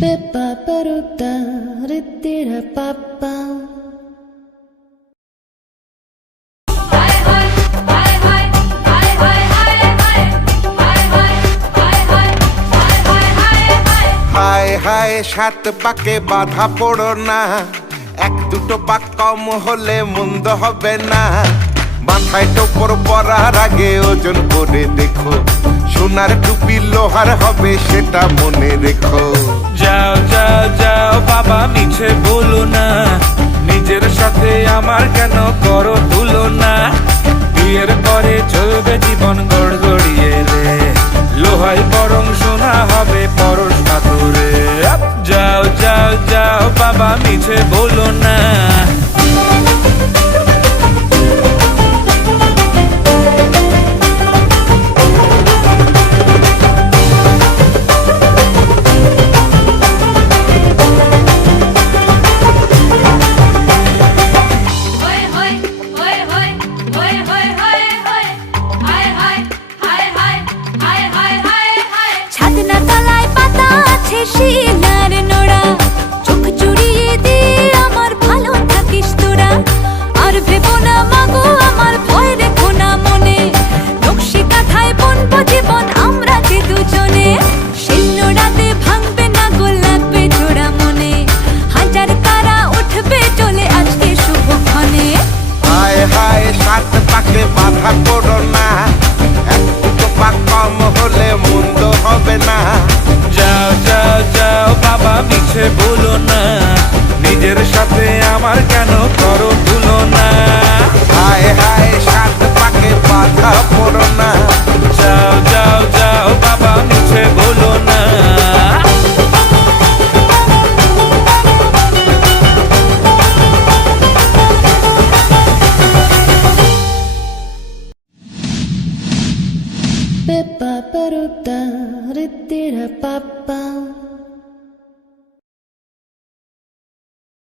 Pepaparuta, ritira papa. হায় হায় সাত পাকে বাধা পড়ো না, এক দুটো পাক কম হলে মন্দ হবে না। মাথায় টোপর পরার আগে ওজন করে দেখো, সোনার টুপি লোহার হবে সেটা মনে রেখো। যাও যাও যাও বাবা মিছে বলো না, নিজের সাথে আমার কেন করো তুলনা। বিয়ের পরে চলবে জীবন গড়গড়িয়ে রে, লোহাই বরং সোনা হবে পরশ পাথরে। যাও যাও যাও বাবা মিছে বলো না। শিলার নোড়া চোখ চুড়িয়ে দিয়ে আমার ভালো থাকিস তোরা, আর ভেবো না মাগো আমার ভয় রেখো না মনে। নকশি কাঁথায় বনবো জীবন আমরা যে দুজনে, শিলনোড়াতে ভাঙবে না গো লাগবে জোড়া মনে। হাজার তারা উঠবে চলে আজকে শুভক্ষণে। হায় হায় সাত পাকে বাধা পড়ো না, এক দুটো পাক কম হলে মন্দ হবে না। যাও যাও যাও বাবা মিছে বলো না, নিজের সাথে আমার কেন করো তুলনা। হায় হায় সাত পাকে বাধা পড়ো না। যাও যাও যাও বাবা মিছে বলো না। Pepaparuta, ritira papa.